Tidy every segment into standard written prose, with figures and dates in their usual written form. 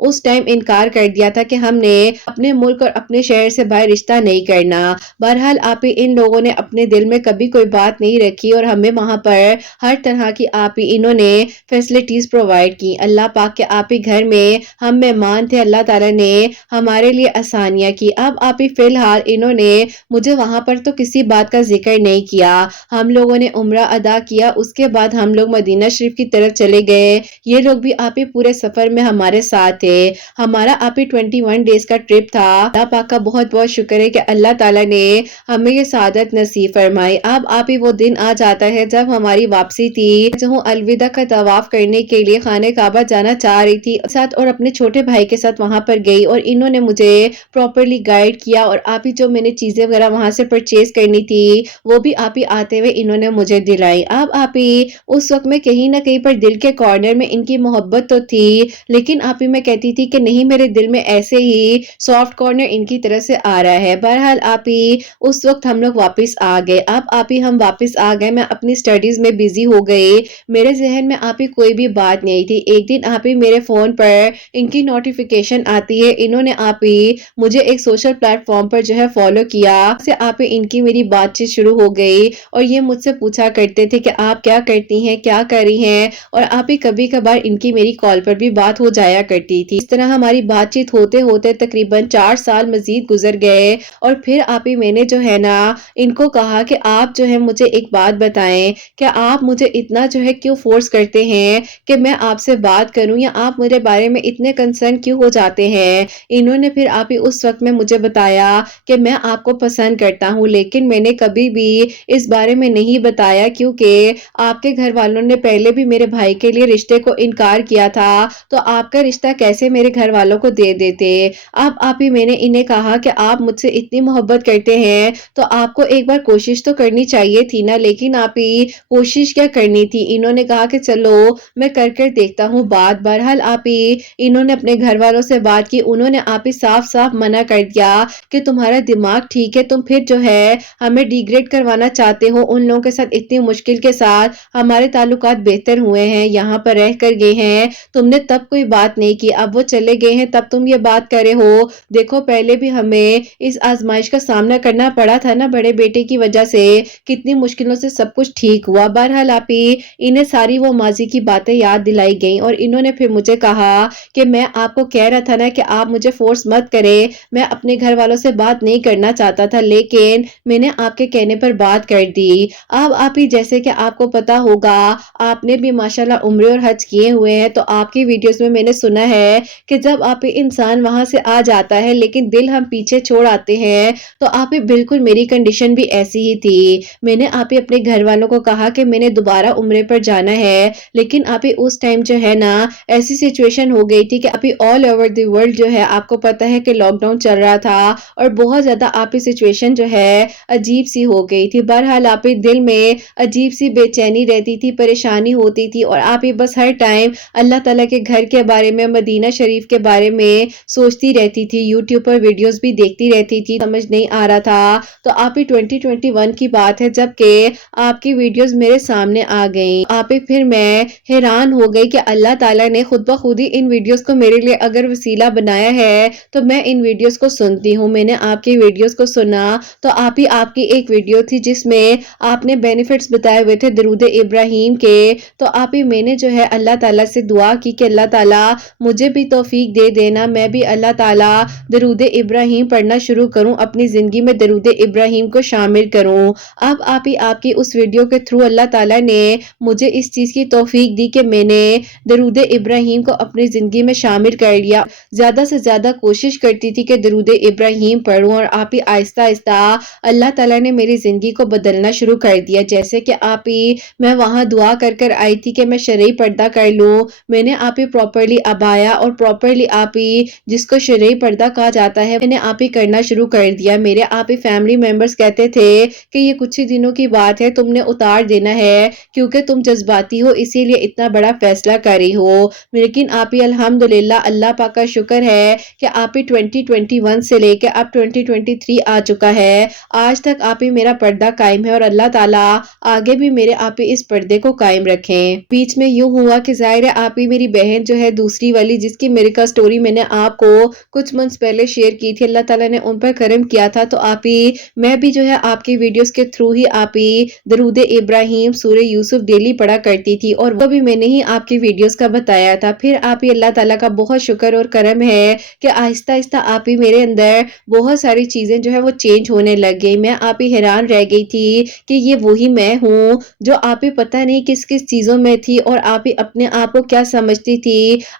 اس time انکار کر دیا تھا کہ ہم نے اپنے ملک اور اپنے شہر سے باہر رشتہ نہیں کرنا۔ بہرحال آپ ہی ان لوگوں نے اپنے دل میں کبھی کوئی بات نہیں رکھی اور ہمیں وہاں پر ہر طرح کی آپ ہی انہوں نے فیسلٹیز پرووائڈ کی۔ اللہ پاک کے آپ ہی گھر میں ہم مہمان تھے، اللہ تعالیٰ نے ہمارے لیے آسانیاں کی۔ اب آپ ہی فی الحال انہوں نے مجھے وہاں پر تو کسی بات کا ذکر نہیں کیا۔ ہم لوگوں نے عمرہ ادا کیا، اس کے بعد ہم لوگ مدینہ شریف کی طرف چلے گئے۔ یہ لوگ بھی آپ ہی پورے سفر میں ہمارے ساتھ تھے۔ ہمارا آپ ہی 21 ڈیز کا ٹرپ تھا۔ اللہ پاک کا بہت بہت شکر ہے کہ اللہ تعالیٰ نے ہمیں یہ سعادت نصیب فرمائی۔ اب آپ ہی وہ دن آ جاتا ہے جب ہماری واپسی تھی، جو الوداع کا طواف کرنے کے لیے خانہ کعبہ جانا چاہ رہی تھی ساتھ، اور اپنے چھوٹے بھائی کے ساتھ وہاں پر گئی اور انہوں نے مجھے پراپرلی گائیڈ کیا، اور آپ ہی جو میں نے چیزیں وغیرہ وہاں سے پرچیز کرنی تھی وہ بھی آپ ہی آتے ہوئے انہوں نے مجھے دلائی۔ اب آپ ہی اس وقت میں کہیں نہ کہیں پر دل کے کارنر میں ان کی محبت تو تھی، لیکن آپ ہی میں کہتی تھی کہ نہیں، میرے دل میں ایسے ہی سافٹ کارنر ان کی طرف سے آ رہا ہے۔ بہرحال آپ ہی اس وقت ہم لوگ واپس آ گئے۔ اب آپ ہی ہم واپس آ گئے، میں اپنی سٹڈیز میں بیزی ہو گئی، میرے ذہن میں آپ ہی کوئی بھی بات نہیں تھی۔ ایک دن آپ ہی میرے فون پر ان کی نوٹیفیکیشن آتی ہے، انہوں نے آپ ہی مجھے ایک سوشل پلیٹ فارم پر جو ہے فالو کیا، سے آپ ہی ان کی میری بات چیت شروع ہو گئی اور یہ مجھ سے پوچھا کرتے تھے کہ آپ کیا کرتی ہیں، کیا کر رہی ہیں، اور آپ ہی کبھی کبھار ان کی میری کال پر بھی بات ہو جایا کرتی تھی۔ اس طرح ہماری بات چیت ہوتے ہوتے تقریباً 4 سال مزید گزر گئے، اور پھر آپ ہی میں نے جو ہے نا ان کو کہا کہ آپ جو ہے مجھے ایک بات بتائیں کہ آپ مجھے اتنا جو ہے کیوں فورس کرتے ہیں کہ میں آپ سے بات کروں، یا آپ میرے بارے میں اتنے کنسرن کیوں ہو جاتے ہیں۔ انہوں نے پھر آپ ہی اس وقت میں مجھے بتایا کہ میں آپ کو پسند کرتا ہوں، لیکن میں نے کبھی بھی اس بارے میں نہیں بتایا کیونکہ آپ کے گھر والوں نے پہلے بھی میرے بھائی کے لیے رشتے کو انکار کیا تھا، تو آپ کا رشتہ کیسے میرے گھر والوں کو دے دیتے۔ اب آپ ہی میں نے انہیں کہا کہ آپ مجھ سے اتنی محبت کرتے ہیں تو آپ کو ایک بار کوشش تو کرنی چاہیے تھی نا، لیکن آپ ہی کوشش کیا کرنی تھی۔ انہوں نے کہا کہ چلو میں کر دیکھتا ہوں بات۔ بہرحال آپ ہی انہوں نے اپنے گھر والوں سے بات کی، انہوں نے آپ ہی صاف صاف منع کر دیا کہ تمہارا دماغ ٹھیک ہے، تم پھر جو ہے ہمیں ڈیگریڈ کروانا چاہتے ہو، ان لوگوں کے ساتھ اتنی مشکل کے ساتھ ہمارے تعلقات بہتر ہوئے ہیں، یہاں پر رہ کر گئے ہیں، تم نے تب کوئی بات نہیں کی، اب وہ چلے گئے ہیں تب تم یہ بات کرے ہو۔ دیکھو پہلے بھی ہمیں اس آزمائش کا سامنا کرنا پڑا تھا نا بڑے بیٹے کی وجہ سے، کتنی مشکلوں سے سب کچھ ٹھیک ہوا۔ بہرحال آپ ہی انہیں ساری وہ ماضی کی باتیں یاد دلائی گئیں، اور انہوں نے پھر مجھے کہا کہ میں آپ کو کہہ رہا تھا نا کہ آپ مجھے فورس مت کریں، میں اپنے گھر والوں سے بات نہیں کرنا چاہتا تھا، لیکن میں نے آپ کے کہنے پر بات کر دی۔ اب آپ ہی جیسے کہ آپ کو پتا ہوگا، آپ نے بھی ماشاءاللہ عمرے اور حج کیے ہوئے ہیں، تو آپ کی ویڈیوز میں نے سنا ہے کہ جب آپ ہی انسان وہاں سے آ جاتا ہے لیکن دل ہم پیچھے چھوڑ آتے ہیں، تو آپ ہی بالکل میری کنڈیشن بھی ایسی ہی تھی۔ میں نے آپ ہی اپنے گھر والوں کو کہا کہ میں نے دوبارہ عمرے پر جانا ہے، لیکن آپ ہی اس ٹائم جو ہے نا ایسی سچویشن ہو گئی تھی کہ آپ ہی آل اوور دی ورلڈ جو ہے آپ کو پتا ہے کہ لاک ڈاؤن چل رہا تھا، اور بہت زیادہ آپ ہی سچویشن جو ہے عجیب سی ہو گئی تھی۔ بہرحال آپ ہی دل میں عجیب سی بے چینی رہتی تھی، پریشانی ہوتی تھی، اور آپ ہی بس ہر ٹائم اللہ تعالیٰ کے گھر کے بارے میں، مدینہ شریف کے بارے میں سوچتی رہتی تھی، یوٹیوب پر ویڈیوز بھی دیکھتی رہتی تھی، سمجھ نہیں آ رہا تھا۔ تو آپ ہی 2021 کی بات ہے جب کہ آپ کی ویڈیوز میرے سامنے آ گئیں، آپ ہی پھر میں حیران ہو گئی کہ اللہ تعالیٰ نے خود بخود ہی ان ویڈیوز کو میرے لیے اگر وسیلہ بنایا ہے تو میں ان ویڈیوز کو سنتی ہوں۔ میں نے آپ کی ویڈیوز کو سنا تو آپ کی ایک ویڈیو تھی جس میں آپ نے بینیفٹس بتائے ہوئے تھے درود ابراہیم کے، تو آپ ہی میں نے جو ہے اللہ تعالیٰ سے دعا کی کہ اللہ تعالیٰ مجھے بھی توفیق دے دینا، میں بھی اللہ تعالیٰ درود ابراہیم پڑھنا شروع کروں، اپنی زندگی میں درود ابراہیم کو شامل کروں۔ اب آپ کی اس ویڈیو کے تھرو اللہ تعالیٰ نے مجھے اس چیز کی توفیق دی کہ میں نے درود ابراہیم کو اپنی زندگی میں شامل کر لیا، زیادہ سے زیادہ کوشش کرتی تھی کہ درود ابراہیم پڑھوں، اور آپ ہی آہستہ آہستہ اللہ تعالیٰ نے میری زندگی کو بدلنا شروع کر دیا۔ جیسے کہ آپ ہی میں وہاں دعا کر آئی تھی کہ میں شرعی پردہ کر لوں، میں نے آپ ہی پراپرلی ابایا اور پراپرلی آپ ہی جس کو شرعی پردہ کہا جاتا ہے میں نے آپ ہی کرنا شروع کر دیا۔ میرے آپ ہی فیملی ممبرز کہتے تھے کہ یہ کچھ ہی دنوں کی بات ہے، تم نے اتار دینا ہے کیونکہ تم جذباتی ہو، اسی لیے اتنا بڑا فیصلہ کری ہو۔ لیکن آپ ہی الحمدللہ اللہ پاک کا شکر ہے کہ آپ ہی 2021 سے لے کے اب 2023 آ چکا ہے، آج تک آپ ہی میرا پردہ قائم ہے، اور اللہ تعالیٰ آگے بھی میرے آپ ہی اس پردے کو قائم رکھیں۔ بیچ میں یوں ہوا کہ ظاہر ہے آپ ہی میری بہن جو ہے دوسری والی جس کی میریکا سٹوری میں نے آپ کو کچھ منتھس پہلے شیئر کی تھی، اللہ تعالیٰ نے ان پر کرم کیا تھا، تو آپ ہی میں بھی جو ہے آپ کی ویڈیوز کے تھرو ہی آپ ہی درود ابراہیم سورہ یوسف ڈیلی پڑھا کرتی تھی، اور وہ بھی میں نے ہی آپ کی ویڈیوز کا بتایا تھا۔ پھر آپ ہی اللہ تعالیٰ کا بہت شکر اور کرم ہے کہ آہستہ آہستہ آپ ہی میرے اندر بہت ساری چیزیں جو ہے وہ چینج ہونے لگ گئی۔ میں آپ ہی حیران رہ گئی تھی کہ یہ وہی میں ہوں جو آپ ہی پتہ نہیں کس کس چیزوں میں تھی، اور آپ ہی اپنے آپ کو کیا سمجھتی تھی۔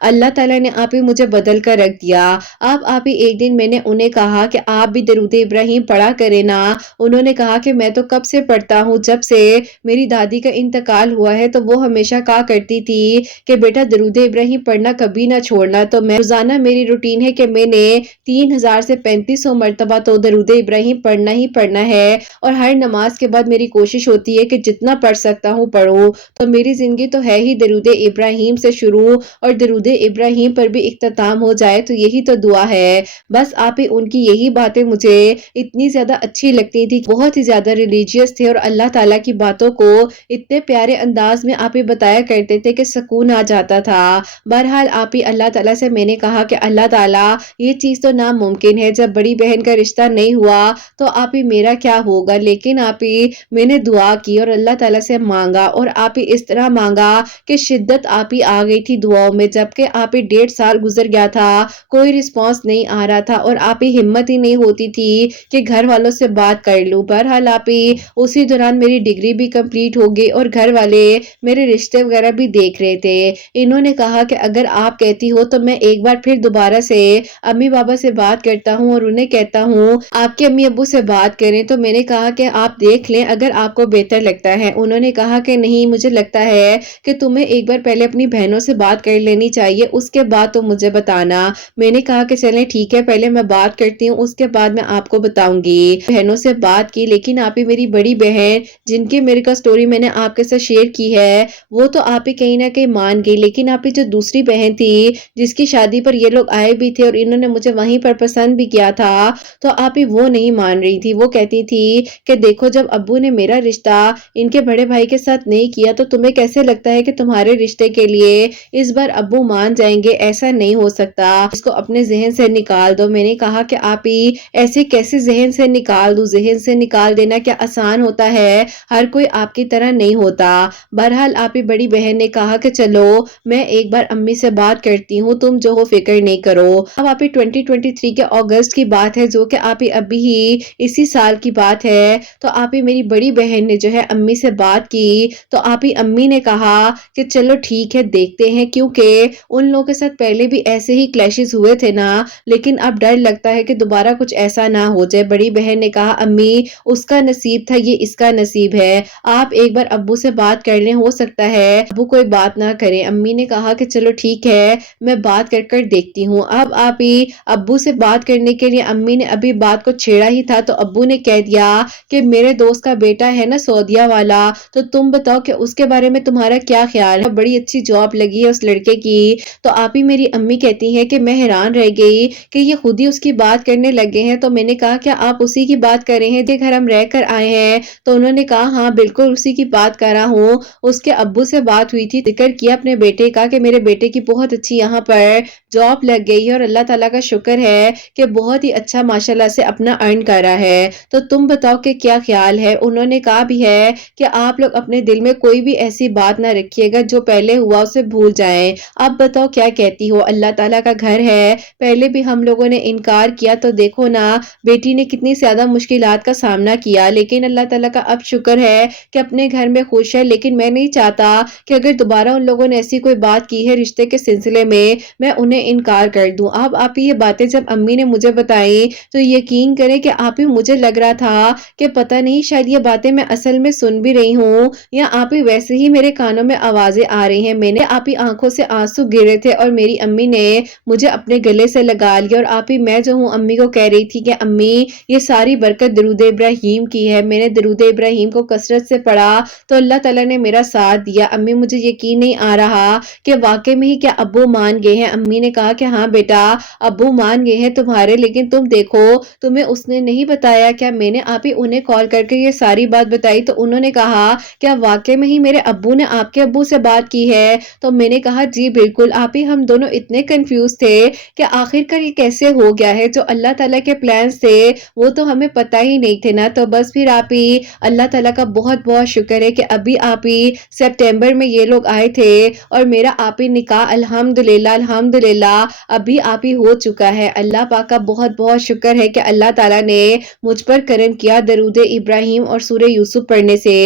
اللہ تعالیٰ نے آپ ہی مجھے بدل کر رکھ دیا۔ اب آپ ہی ایک دن میں نے انہیں کہا کہ آپ بھی درود ابراہیم پڑھا کرے نا۔ انہوں نے کہا کہ میں تو کب سے پڑھتا ہوں، جب سے میری دادی کا انتقال ہوا ہے، تو وہ ہمیشہ کہا کرتی تھی کہ بیٹا درود ابراہیم پڑھنا کبھی نہ چھوڑنا۔ تو میں روزانہ میری روٹین ہے کہ میں نے 3000 سے 3500 مرتبہ تو درود ابراہیم پڑھنا ہی پڑھنا ہے، اور ہر نماز کے بعد میری کوشش ہوتی ہے کہ جتنا پڑھ سکتا ہوں پڑھوں۔ تو میری زندگی تو ہے ہی درود ابراہیم سے شروع، اور درود ابراہیم پر بھی اختتام ہو جائے تو یہی تو دعا ہے۔ بس آپ ہی ان کی یہی باتیں مجھے اتنی زیادہ اچھی لگتی تھی، بہت ہی زیادہ ریلیجیس تھے، اور اللہ تعالیٰ کی باتوں کو اتنے پیارے انداز میں آپ ہی بتایا کرتے تھے کہ سکون آ جاتا تھا۔ بہرحال آپ ہی اللہ تعالیٰ سے میں نے کہا کہ اللہ تعالیٰ یہ چیز تو ناممکن ہے، جب بڑی بہن کا رشتہ نہیں ہوا تو آپ ہی میرا کیا ہوگا، لیکن آپ ہی میں نے دعا کی اور اللہ تعالیٰ سے مانگا، اور آپ ہی اس طرح مانگا کہ شدت آپ ہی آ گئی تھی دعاؤں میں، جبکہ آپ ہی 1.5 سال گزر گیا تھا، کوئی رسپانس نہیں آ رہا تھا، اور آپ ہی ہمت ہی نہیں ہوتی تھی کہ گھر والوں سے بات کر لوں۔ بہرحال آپ ہی اسی دوران میری ڈگری بھی کمپلیٹ ہو گئی، اور گھر والے میرے رشتے وغیرہ بھی دیکھ رہے تھے۔ انہوں نے کہا کہ اگر آپ کہتی ہو تو میں ایک بار پھر دوبارہ سے امی بابا سے بات کرتا ہوں، اور انہیں کہتا ہوں آپ کے امی ابو سے بات کریں۔ تو میں نے کہا کہ آپ دیکھ لیں اگر آپ کو بہتر لگتا ہے۔ انہوں نے کہا کہ نہیں، مجھے لگتا ہے کہ تمہیں ایک بار پہلے اپنی بہنوں سے بات کر لینی چاہیے، اس کے بعد تو مجھے بتانا۔ میں نے کہا کہ چلیں ٹھیک ہے، پہلے میں بات کرتی ہوں، اس کے بعد میں آپ کو بتاؤں گی۔ بہنوں سے بات کی، لیکن آپ ہی میری بڑی بہن جن کی میرے کا سٹوری میں نے آپ کے ساتھ شیئر کی ہے، وہ تو آپ ہی کہیں نہ کہیں مان گئی، لیکن آپ ہی جو دوسری بہن تھی جس کی شادی پر یہ لوگ آئے بھی تھے اور انہوں نے مجھے وہیں پر پسند بھی کیا تھا، تو آپ ہی وہ نہیں مان رہی تھی۔ وہ کہتی تھی کہ دیکھو جب ابو نے میرا رشتہ ان کے بڑے بھائی کے ساتھ نہیں کیا تو تمہیں کیسے لگتا ہے کہ تمہارے رشتے کے لیے اس بار ابو مان جائیں گے؟ ایسا نہیں ہو سکتا، اس کو اپنے ذہن سے نکال دو۔ میں نے کہا کہ آپ ہی ایسے کیسے ذہن سے نکال دوں؟ ذہن سے نکال دینا کیا آسان ہوتا ہے؟ ہر کوئی آپ کی طرح نہیں ہوتا۔ بہرحال آپ ہی بڑی بہن نے کہا کہ چلو میں ایک بار امی سے بات کرتی ہوں، تم جو ہو فکر نہیں کرو۔ اب آپ ہی 2023 کے اگست کی بات ہے، جو کہ آپ ہی ابھی ہی اسی سال کی بات ہے۔ تو آپ ہی میری بڑی بہن نے جو ہے امی سے بات کی، تو آپ ہی امی نے کہا کہ چلو ٹھیک ہے دیکھتے ہیں، کیونکہ ان لوگوں کے ساتھ پہلے بھی ایسے ہی کلیشز ہوئے تھے نا، لیکن اب ڈر لگتا ہے کہ دوبارہ کچھ ایسا نہ ہو جائے۔ بڑی بہن نے کہا امی اس کا نصیب تھا، یہ اس کا نصیب ہے، آپ ایک بار ابو سے بات کر لیں، ہو سکتا ہے ابو کوئی بات نہ کریں۔ امی نے کہا کہ چلو ٹھیک ہے، میں بات کر کر دیکھتی ہوں۔ اب آپ ہی ابو سے بات کرنے کے لیے امی نے ابھی بات کو چھیڑا ہی تھا، تو ابو نے کہہ دیا کہ میرے دوست کا بیٹا ہے نا سعودیہ والا، تو تم بتاؤ کہ اس کے بارے میں تمہارا کیا خیال ہے؟ بڑی اچھی جاب لگی ہے اس لڑکے کی۔ تو آپ ہی میری امی کہتی ہیں کہ میں حیران رہ گئی کہ یہ خود ہی اس کی بات کرنے لگے ہیں۔ تو میں نے کہا کیا آپ اسی کی بات کر رہے ہیں جو گھر ہم رہ کر آئے ہیں؟ تو انہوں نے کہا ہاں بالکل اسی کی بات کر رہا ہوں، اس کے ابو سے بات ہوئی تھی، ذکر کیا اپنے بیٹے کا کہ میرے بیٹے کی بہت اچھی یہاں پر جاب لگ گئی ہے، اور اللہ تعالیٰ کا شکر ہے کہ بہت ہی اچھا ماشاءاللہ سے اپنا ارن کر رہا ہے۔ تو تم بتاؤ کہ کیا خیال ہے؟ انہوں نے کہا بھی ہے کہ آپ لوگ اپنے دل میں کوئی بھی ایسی بات نہ رکھیے گا، جو پہلے ہوا اسے بھول جائیں۔ اب بتاؤ کیا کہتی ہو؟ اللہ تعالیٰ کا گھر ہے، پہلے بھی ہم لوگوں نے انکار کیا، تو دیکھو نا بیٹی نے کتنی زیادہ مشکلات کا سامنا کیا، لیکن اللہ تعالیٰ کا اب شکر ہے کہ اپنے گھر میں خوش ہے۔ لیکن میں نہیں چاہتا کہ اگر دوبارہ ان لوگوں نے ایسی کوئی بات کی ہے رشتے کے سلسلے میں انہیں انکار کر دوں۔ اب آپ یہ باتیں جب امی نے مجھے بتائی تو یقین کریں کہ آپ ہی مجھے لگ رہا تھا کہ پتہ نہیں شاید یہ باتیں میں اصل میں سن بھی رہی ہوں، یا آپ ہی ویسے ہی میرے کانوں میں آوازیں آ رہی ہیں۔ میں نے آپ ہی آنکھوں سے آنسو گرے تھے، اور میری امی نے مجھے اپنے گلے سے لگا لیا، اور آپ ہی میں جو ہوں امی کو کہہ رہی تھی کہ امی یہ ساری برکت درود ابراہیم کی ہے، میں نے درود ابراہیم کو کثرت سے پڑھا تو اللہ تعالیٰ نے میرا ساتھ دیا۔ امی مجھے یقین نہیں آ رہا کہ واقعی میں ہی کیا ابو مان گئے ہیں؟ امی نے کہا کہ ہاں بیٹا ابو مان گئے ہیں تمہارے، لیکن تم دیکھو تمہیں اس نے نہیں بتایا کیا؟ میں نے آپ ہی انہیں کال کر کے یہ ساری بات بتائی، تو انہوں نے کہا کیا واقعی میں ہی میرے ابو نے آپ کے ابو سے بات کی ہے؟ تو میں نے کہا جی بالکل۔ آپ ہی ہم دونوں اتنے کنفیوز تھے کہ آخر کار یہ کیسے ہو گیا ہے، جو اللہ تعالیٰ کے پلانز تھے وہ تو ہمیں پتہ ہی نہیں تھے نا۔ تو بس پھر آپ ہی اللہ تعالیٰ کا بہت بہت شکر ہے کہ ابھی آپ ہی سپٹمبر میں یہ لوگ آئے تھے اور میرا آپ ہی نکاح الحمدللہ الحمدللہ ابھی آپ ہی ہو چکا ہے۔ اللہ پاک کا بہت بہت شکر ہے کہ اللہ تعالیٰ نے مجھ پر کرم کیا درود ابراہیم اور سورہ یوسف پڑھنے سے۔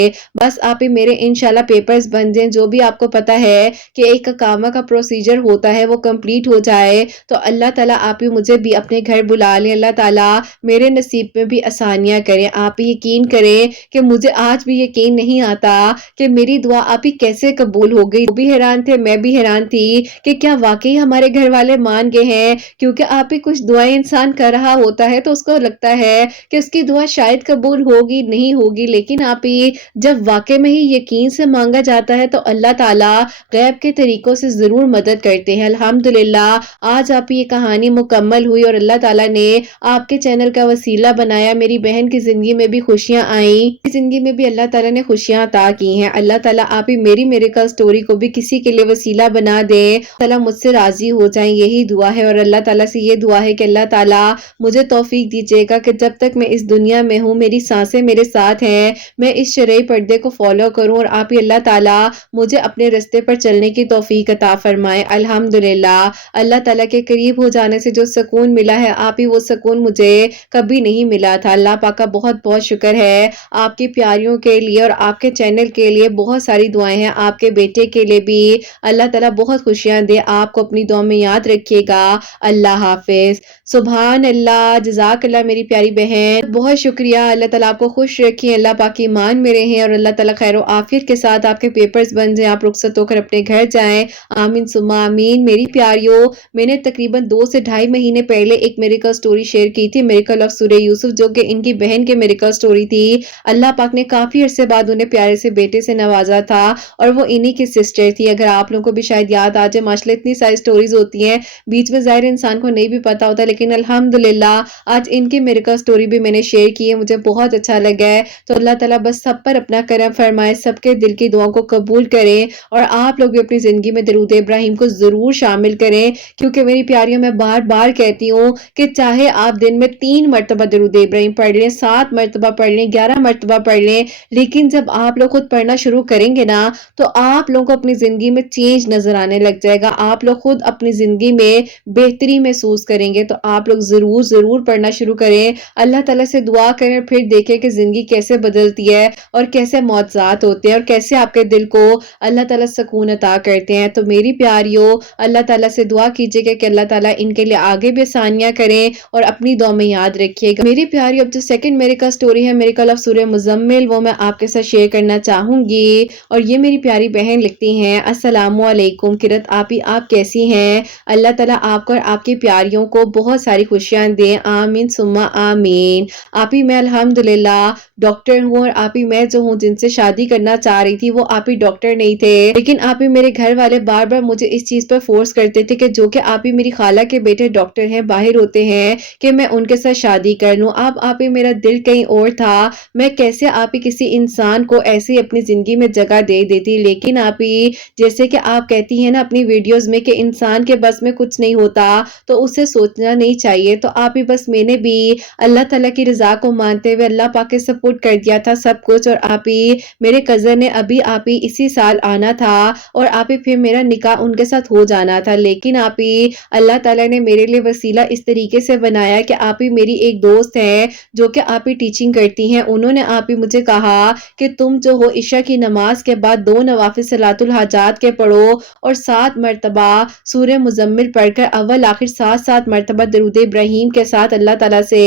بس آپ ہی میرے انشاءاللہ پیپرز بن جائیں، جو بھی آپ کو پتا ہے کہ ایک اقامہ کا پروسیجر ہوتا ہے وہ کمپلیٹ ہو جائے، تو اللہ تعالیٰ آپ ہی مجھے بھی اپنے گھر بلا لیں، اللہ تعالیٰ میرے نصیب میں بھی آسانیاں کریں۔ آپ ہی یقین کریں کہ مجھے آج بھی یقین نہیں آتا کہ میری دعا آپ ہی کیسے قبول ہو گئی۔ وہ بھی حیران تھے، میں بھی حیران تھی کہ کیا واقعی ہمارے گھر والے مان گئے ہیں، کیونکہ آپ ہی کچھ دعائیں انسان کر رہا ہوتا ہے تو اس کو لگتا ہے کہ اس کی دعا شاید قبول ہوگی نہیں ہوگی، لیکن آپ ہی جب واقع میں ہی یقین سے مانگا جاتا ہے تو اللہ تعالیٰ غیب کے طریقوں سے ضرور مدد کرتے ہیں۔ الحمدللہ آج آپ ہی یہ کہانی مکمل ہوئی اور اللہ تعالیٰ نے آپ کے چینل کا وسیلہ بنایا، میری بہن کی زندگی میں بھی خوشیاں آئیں، زندگی میں بھی اللہ تعالیٰ نے خوشیاں عطا کی ہیں۔ اللہ تعالیٰ آپ ہی میری میریکل سٹوری کو بھی کسی کے لیے وسیلہ بنا دیں، اللہ تعالیٰ مجھ سے راضی ہو جائیں، یہی دعا ہے۔ اور اللہ تعالیٰ سے یہ دعا ہے کہ اللہ تعالیٰ مجھے توفیق دیجیے گا کہ جب تک میں اس دنیا میں ہوں، میری سانسیں میرے ساتھ ہیں، میں اس شرعی پردے کو فالو کروں، اور آپ ہی اللہ تعالیٰ مجھے اپنے رستے پر چلنے کی توفیق عطا فرمائے۔ الحمدللہ اللہ تعالیٰ کے قریب ہو جانے سے جو سکون ملا ہے، آپ ہی وہ سکون مجھے کبھی نہیں ملا تھا۔ اللہ پاک کا بہت بہت شکر ہے آپ کی پیاریوں کے لیے اور آپ کے چینل کے لیے بہت ساری دعائیں ہیں، آپ کے بیٹے کے لیے بھی اللہ تعالیٰ بہت خوشیاں دے، آپ کو اپنی دعا میں یاد رکھیے گا۔ اللہ حافظ۔ سبحان اللہ، جزاک اللہ میری پیاری بہن، بہت شکریہ۔ اللہ تعالیٰ آپ کو خوش رکھیں، اللہ پاک ایمان میں رہیں، اور اللہ تعالیٰ خیر و عافیت کے ساتھ آپ کے پیپرز بن جائیں، آپ رخصت ہو کر اپنے گھر جائیں۔ آمین ثم آمین۔ میری پیاریوں، میں نے تقریباً 2 سے 2.5 مہینے پہلے ایک میریکل سٹوری شیئر کی تھی، میریکل آف سورہ یوسف، جو کہ ان کی بہن کے میریکل سٹوری تھی۔ اللہ پاک نے کافی عرصے بعد انہیں پیارے سے بیٹے سے نوازا تھا، اور وہ انہی کی سسٹر تھی۔ اگر آپ لوگوں کو بھی شاید یاد آ جائے، ماشاءاللہ اتنی ساری سٹوریز ہوتی ہیں، بیچ میں ظاہر انسان کو نہیں بھی پتا ہوتا، لیکن الحمدللہ آج ان کی میریکل سٹوری بھی میں نے شیئر کی ہے، مجھے بہت اچھا لگا ہے۔ تو اللہ تعالیٰ بس سب پر اپنا کرم فرمائے، سب کے دل کی دعاؤں کو قبول کریں، اور آپ لوگ بھی اپنی زندگی میں درود ابراہیم کو ضرور شامل کریں، کیونکہ میری پیاریوں میں بار بار کہتی ہوں کہ چاہے آپ دن میں 3 مرتبہ درود ابراہیم پڑھ لیں، 7 مرتبہ پڑھ لیں، 11 مرتبہ پڑھ لیں، لیکن جب آپ لوگ خود پڑھنا شروع کریں گے نا تو آپ لوگوں کو اپنی زندگی میں چینج نظر آنے لگ جائے گا، آپ لوگ خود اپنی زندگی میں بہتری محسوس کریں گے۔ تو آپ لوگ ضرور ضرور پڑھنا شروع کریں، اللہ تعالیٰ سے دعا کریں، پھر دیکھیں کہ زندگی کیسے بدلتی ہے اور کیسے معجزات ہوتے ہیں اور کیسے آپ کے دل کو اللہ تعالیٰ سکون عطا کرتے ہیں۔ تو میری پیاریوں، اللہ تعالیٰ سے دعا کیجئے گا کہ اللہ تعالیٰ ان کے لیے آگے بھی آسانیاں کریں اور اپنی دعا میں یاد رکھیے گا۔ میری پیاریوں، اب جو سیکنڈ میریکل سٹوری ہے، میریکل آف سورہ مزمل، وہ میں آپ کے ساتھ شیئر کرنا چاہوں گی، اور یہ میری پیاری بہن لکھتی ہیں، السلام علیکم قرت آپی، آپ کیسی ہیں؟ اللہ تعالیٰ آپ کو اور آپ کی پیاریوں کو بہت ساری خوشیاں دیں، آمین ثم آمین۔ آپی میں الحمدللہ ڈاکٹر ہوں، اور آپی میں جو ہوں جن سے شادی کرنا چاہ رہی تھی وہ آپی ڈاکٹر نہیں تھے، لیکن آپی میرے گھر والے بار بار مجھے اس چیز پر فورس کرتے تھے کہ جو کہ آپی میری خالہ کے بیٹے ڈاکٹر ہیں، باہر ہوتے ہیں، کہ میں ان کے ساتھ شادی کر لوں۔ اب آپی میرا دل کہیں اور تھا، میں کیسے آپی کسی انسان کو ایسے اپنی زندگی میں جگہ دے دیتی، لیکن آپی جیسے کہ آپ کہتی ہیں نا اپنی ویڈیوز میں کہ انسان کے بس میں کچھ نہیں ہوتا تو اسے سوچنا نہیں چاہیے، تو آپی بس میں نے بھی اللہ تعالیٰ کی رضا کو مانتے ہوئے اللہ پاک کے سپورٹ کر دیا تھا سب کچھ، اور آپی میرے کزن نے ابھی آپی اسی سال آنا تھا، اور آپی پھر میرا نکاح ان کے ساتھ ہو جانا تھا، لیکن آپی اللہ تعالیٰ نے میرے لیے وسیلہ اس طریقے سے بنایا کہ آپی میری ایک دوست ہے جو کہ آپی ٹیچنگ کرتی ہیں، انہوں نے آپی مجھے کہا کہ تم جو ہو عشاء کی نماز کے بعد 2 نوافل صلاۃ الحاجات کے پڑھو، اور 7 مرتبہ سورہ مزمل پڑھ کر اول آخر 7 مرتبہ درود ابراہیم کے ساتھ اللہ تعالیٰ سے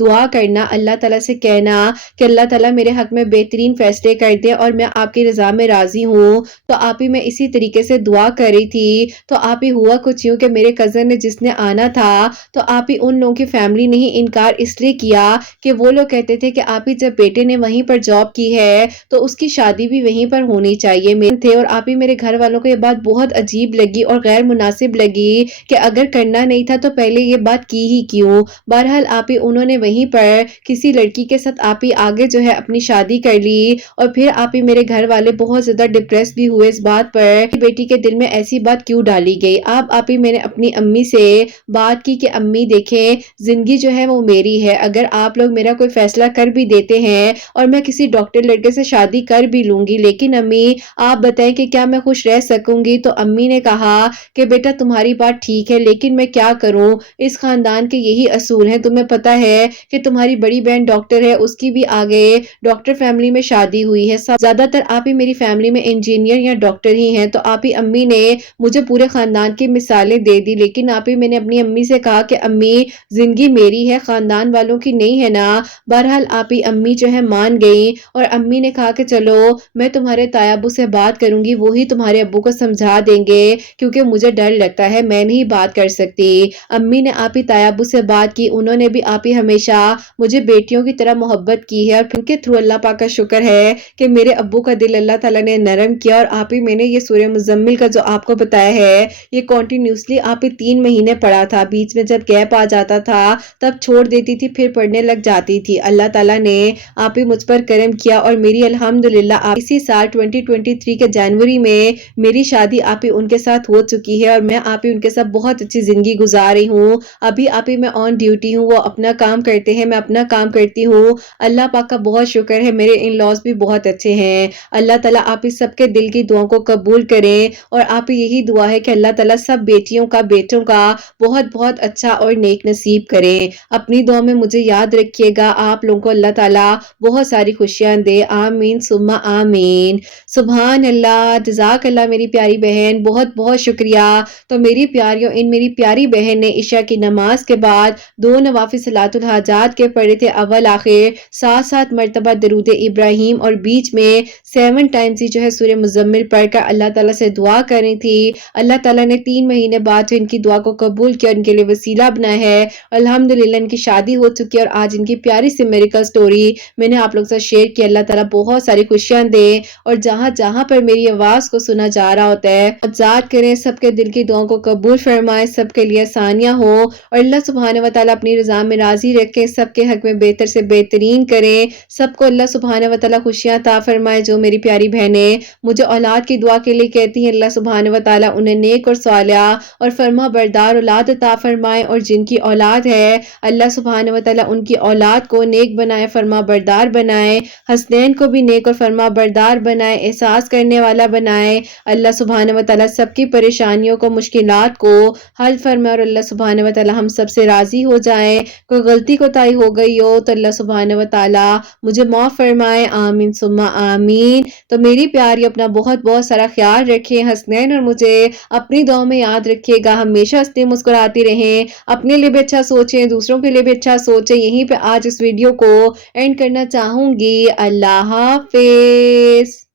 دعا کرنا، اللہ تعالیٰ سے کہنا کہ اللہ تعالیٰ میرے حق میں بہترین فیصلے کر دے اور میں آپ کی رضا میں راضی ہوں۔ تو آپی میں اسی طریقے سے دعا کر رہی تھی، تو آپی ہوا کچھ یوں کہ میرے کزن نے جس نے آنا تھا تو آپی ان لوگوں کی فیملی نے ہی انکار اس لیے کیا کہ وہ لوگ کہتے تھے کہ آپی جب بیٹے نے وہیں پر جاب کی ہے تو اس کی شادی بھی وہیں پر ہونی چاہیے تھے، اور آپی میرے گھر والوں کو یہ بات بہت عجیب لگی اور غیر مناسب لگی کہ اگر کرنا نہیں تھا تو پہلے یہ بات کی ہی کیوں۔ بہرحال آپی انہوں نے وہیں پر کسی لڑکی کے ساتھ آپی آگے جو ہے اپنی شادی کر لی، اور پھر آپی میرے گھر والے بہت زیادہ ڈپریس بھی ہوئے اس بات پر کہ بیٹی کے دل میں ایسی بات کیوں کیوں ڈالی گئی۔ اب آپی میں نے اپنی امی سے بات کی کہ امی دیکھیں زندگی جو ہے وہ میری ہے، اگر آپ لوگ میرا کوئی فیصلہ کر بھی دیتے ہیں اور میں کسی ڈاکٹر لڑکے سے شادی کر بھی لوں گی، لیکن امی آپ بتائیں کہ کیا میں خوش رہ سکوں گی؟ تو امی نے کہا کہ بیٹا تمہاری بات ٹھیک ہے، لیکن میں کیا کروں، اس خاندان کے یہی اصول ہیں، تمہیں پتہ ہے کہ تمہاری بڑی بہن ڈاکٹر ہے، اس کی بھی آگے ڈاکٹر فیملی میں شادی ہوئی ہے، زیادہ تر آپ ہی میری فیملی میں انجینئر یا ڈاکٹر ہی ہیں۔ تو آپ ہی امی نے مجھے پورے خاندان کی مثالیں دے دی، لیکن آپ ہی میں نے اپنی امی سے کہا کہ امی زندگی میری ہے، خاندان والوں کی نہیں ہے نا۔ بہرحال آپ ہی امی جو ہے مان گئی اور امی نے کہا کہ چلو میں تمہارے تایا ابو سے بات کروں گی، وہی تمہارے ابو کو سمجھا دیں گے، کیونکہ مجھے ڈر لگتا ہے، میں نہیں بات کر سکتی۔ امی نے آپ ہی تایا ابو سے بات کی، انہوں نے بھی آپ ہی ہمیشہ مجھے بیٹیوں کی طرح محبت کی ہے، اور ان کے تھرو اللہ پاک کا شکر ہے کہ میرے ابو کا دل اللہ تعالیٰ نے نرم کیا۔ اور آپ ہی میں نے یہ سورہ مزمل کا جو آپ کو بتایا ہے یہ کنٹینیوسلی آپ ہی 3 مہینے پڑھا تھا، بیچ میں جب گیپ آ جاتا تھا تب چھوڑ دیتی تھی، پھر پڑھنے لگ جاتی تھی۔ اللہ تعالیٰ نے آپ ہی مجھ پر کرم کیا اور میری الحمدللہ اسی سال 2023 کے جنوری میں میری شادی آپ ہی ان کے ساتھ ہو چکی ہے، اور میں آپ ہی ان کے ساتھ بہت اچھی زندگی گزار رہی ہوں۔ ابھی آپ ہی میں آن ڈیوٹی ہوں، وہ اپنا کام کرتے ہیں، میں اپنا کام کرتی ہوں۔ اللہ پاک کا بہت شکر ہے، میرے ان لاز بھی بہت اچھے ہیں۔ اللہ تعالیٰ آپ ہی سب کے دل کی دعاؤں کو قبول کریں، اور آپ ہی یہی دعا ہے کہ اللہ تعالیٰ سب بیٹیوں کا بیٹوں کا بہت بہت اچھا اور نیک نصیب کریں۔ اپنی دعا میں مجھے یاد رکھیے گا، آپ لوگوں کو اللہ تعالیٰ بہت ساری خوشیاں دے، آمین ثم آمین۔ سبحان اللہ، جزاک اللہ میری پیاری بہن، بہت بہت شکریہ۔ تو میری پیاریوں، ان میری پیاری بہن نے عشاء کی نماز کے بعد 2 نوافل صلاۃ الحاجات کے پڑھے تھے، اول آخر 7 مرتبہ درود ابراہیم، اور بیچ میں 7 ٹائمز جو ہے سورہ مزمل پڑھ کر اللہ تعالیٰ سے دعا کرنی تھی۔ اللہ تعالیٰ نے 3 مہینے بعد ان کی دعا کو قبول کیا، ان کے لیے وسیلہ بنایا ہے، الحمدللہ ان کی شادی ہو چکی ہے، اور آج ان کی پیاری سی میریکل سٹوری میں نے آپ لوگ سے شیئر کی۔ اللہ تعالیٰ بہت ساری خوشیاں دے، اور جہاں جہاں پر میری آواز کو سنا جا رہا ہوتا ہے ذات کریں، سب کے دل کی دعاؤں کو قبول فرمائے، سب کے لیے آسانیاں ہو، اور اللہ سبحانہ وتعالیٰ اپنی رضا میں راضی رکھے، سب کے حق میں بہتر سے بہترین کریں، سب کو اللہ سبحانہ وتعالیٰ خوشیاں عطا فرمائے۔ جو میری پیاری بہنیں مجھے اولاد کی دعا کے لیے کہتی ہیں، اللہ سبحانہ وتعالیٰ انہیں نیک اور صالحہ اور فرما بردار اولاد عطا فرمائے، اور جن کی اولاد ہے اللہ سبحانہ وتعالیٰ ان کی اولاد کو نیک بنائے، فرما بردار بنائے، حسنین کو بھی نیک اور فرما بردار بنائے، احساس کرنے والا بنائے۔ اللہ سبحانہ وتعالیٰ سب کی پریشانیوں کو، مشکلات کو حل فرمائے، اور اللہ سبحانہ وتعالیٰ ہم سب سے راضی ہو جائیں۔ کوئی غلطی کوتاہی ہو گئی ہو تو اللہ سبحانہ وتعالیٰ مجھے معاف فرمائے، آمین ثم آمین۔ تو میری پیاری اپنا بہت بہت سارا خیال رکھیں، حسنین اور مجھے اپنی دعاؤں میں یاد رکھیے گا، ہمیشہ ہنستے مسکراتی رہیں، اپنے لیے بھی اچھا سوچیں، دوسروں کے لیے بھی اچھا سوچیں۔ یہیں پہ آج اس ویڈیو کو اینڈ کرنا چاہوں گی۔ اللہ حافظ۔